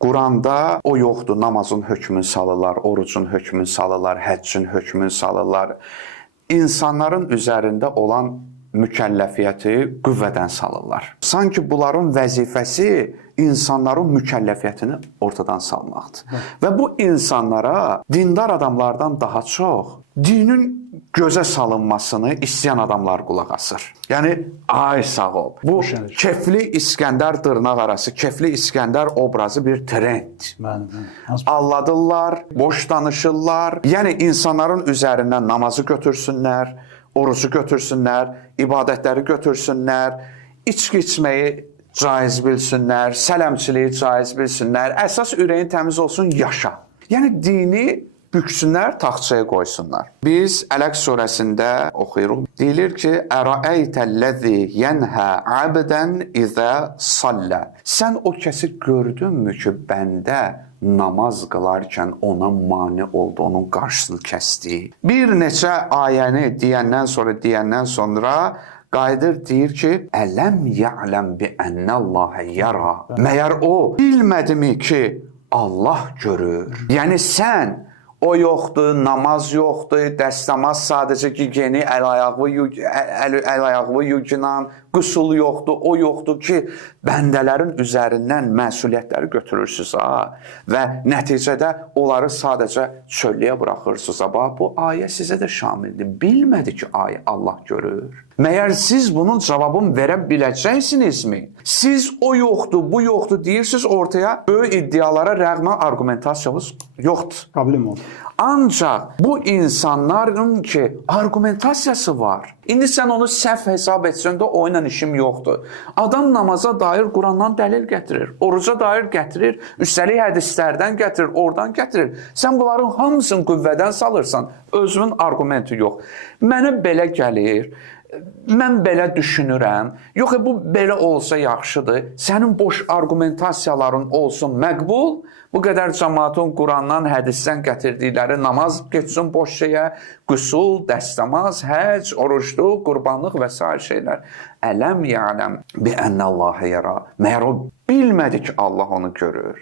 Quranda o yoxdur, namazın hökmünü salırlar, orucun hökmünü salırlar, həccin hökmünü salırlar. İnsanların üzərində olan mükəlləfiyyəti qüvvədən salırlar. Sanki bunların vəzifəsi insanların mükəlləfiyyətini ortadan salmaqdır. Və bu insanlara dindar adamlardan daha çox dinin gözə salınmasını istəyən adamlar qulaq asır. Yəni, ay sağ ol. Bu kefli İskəndər dırnaq arası, kefli İskəndər obrazı bir trend. Alladırlar, boş danışırlar. Yəni, insanların üzərindən namazı götürsünlər, orucu götürsünlər, ibadətləri götürsünlər, içki içməyi caiz bilsinlər, sələmçiliyi caiz bilsinlər, əsas ürəyin təmiz olsun, yaşa. Yəni, dini büksünlər, taxtçaya qoysunlar. Biz Ələq surəsində oxuyuruq. Deyilir ki, Ərəəytəlləzi yənhə abdən izə sallə. Sən o kəsi gördünmü ki, bəndə namaz qılarkən ona mane oldu, onun qarşısını kəsdi. Bir neçə ayəni deyəndən sonra qayıdır, deyir ki, ələm ya'ləm bi ənəlləhə yara. Məyər o bilmədimi ki, Allah görür. Yəni sən o yoxdur, namaz yoxdur, dəstəmaz sadəcə gigiyeni əl-ayağı yuyunan, qüsul yoxdur, o yoxdur ki, bəndələrin üzərindən məsuliyyətləri götürürsünüz və nəticədə onları sadəcə çöllüyə buraxırsınız. Bu ayə sizə də şamildir. Bilmədi ki, ayə Allah görür. Məyər siz bunun cavabını verə biləcəksinizmi? Siz o yoxdur, bu yoxdur deyirsiniz, ortaya böyük iddialara rəğmən argumentasiyamız yoxdur. Problem oldu. Ancaq bu insanların ki, argumentasiyası var. İndi sən onu səhv hesab etsəndə o ilə işim yoxdur. Adam namaza dair Qurandan dəlil gətirir, oruca dair gətirir, üstəlik hədislərdən gətirir, oradan gətirir. Sən bunların hamısını qüvvədən salırsan, özünün argumenti yox. Mənə belə gəlir, mən belə düşünürəm, yox, bu belə olsa yaxşıdır, sənin boş argumentasiyaların olsun məqbul, bu qədər cəmaatın Qurandan, hədisdən gətirdikləri namaz geçsin boş şeyə, qüsul, dəstəmaz, həcc, orucluq, qurbanlıq və s. şeylər. Ələm ya'ləm bi ənəlləhə yara. Məyər o bilmədi ki, Allah onu görür.